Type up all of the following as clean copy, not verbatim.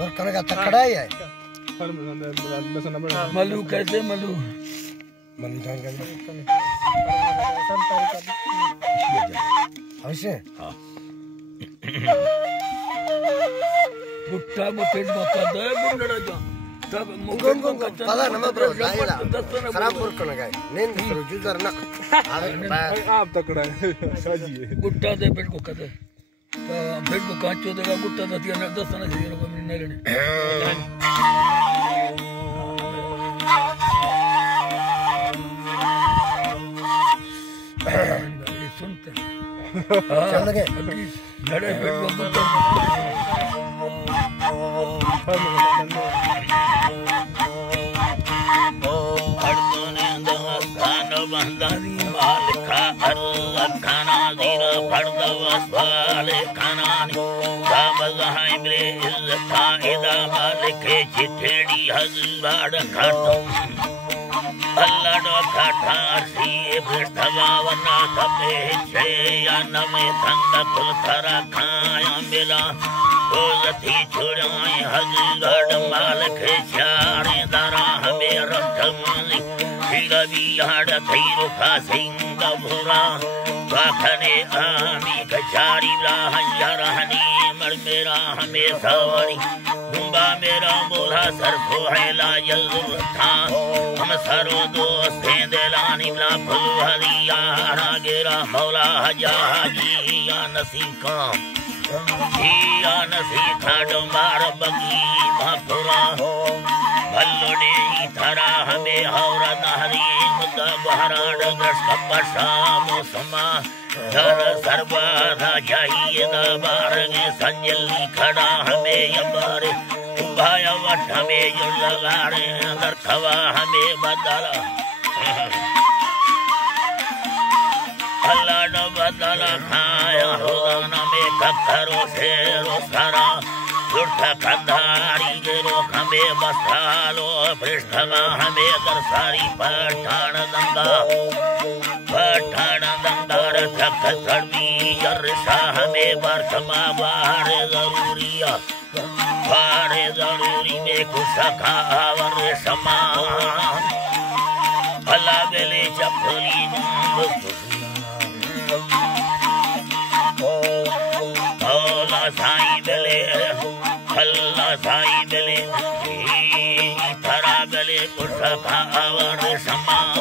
और कनका तकड़ा ही है मलू कैसे मलू मलू जान का अवश्य हाँ बुट्टा बकेट बका दे बुंडड़ा जा तब मुंगन को पता नमः ब्रो लाइला खराब पुर कनका नींद करो जुदर ना आप तकड़ा है साजी है बुट्टा दे पेट को कदे तो पेट को कांचो देगा बुट्टा दतिया न दसना से को मिलने लेने सुनते चल लगे लड़े पेट को बुट्टा बंदारी मालिका खाना दीना फर्दव स्वाले खानानी साबज हाइब्रे इज्जता इदा मालिके चिठड़ी हज़ार खाटो अल्लाह डो खाटा सी पृष्ठवा वना तपे छे या नमे थंग कुल थरा खाया मिला रोजती छुड़ाए हज़ार मालिके चारे दरा हमें रखमली Biar tiru kasing kabura, bakane ami kacari belah hani mermera hame sawari, dumba mera bola sarfo hai la jalurtha, hum saro doste delani belah pulhariya ragera maula haji ya nasika, ya nasika dumbar bagi mathura. भल्लोने थरा हमें हौरा नहरी मुद्दा बहराड़ ग्रस्त पशामो समा धर सर्वा राजाई दबारगे संजली खड़ा हमें यबारे भाया वट हमें जो लगारे अंदर खवा हमें बदला अल्लाह न बदला खाया रोजाना में कक्करो से रोसारा जुर्था कंधारी गेरो हमें बसालो पृष्ठमा हमें दरसारी पठान दंगा रथक सर्वी जरसा हमें बरसमा बारे जरूरी में कुशखा वर समान भला बेले चपली भोला साई बेले अल्लाह साई बेले थरा बेले कुशखा वर समान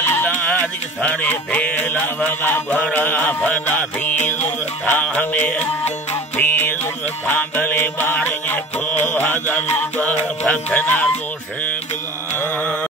अल्लाह दिल सारे पेला वगा भरा फदा धीर था हमें धीर था बेले बारे को हज़ार भक्तना दोष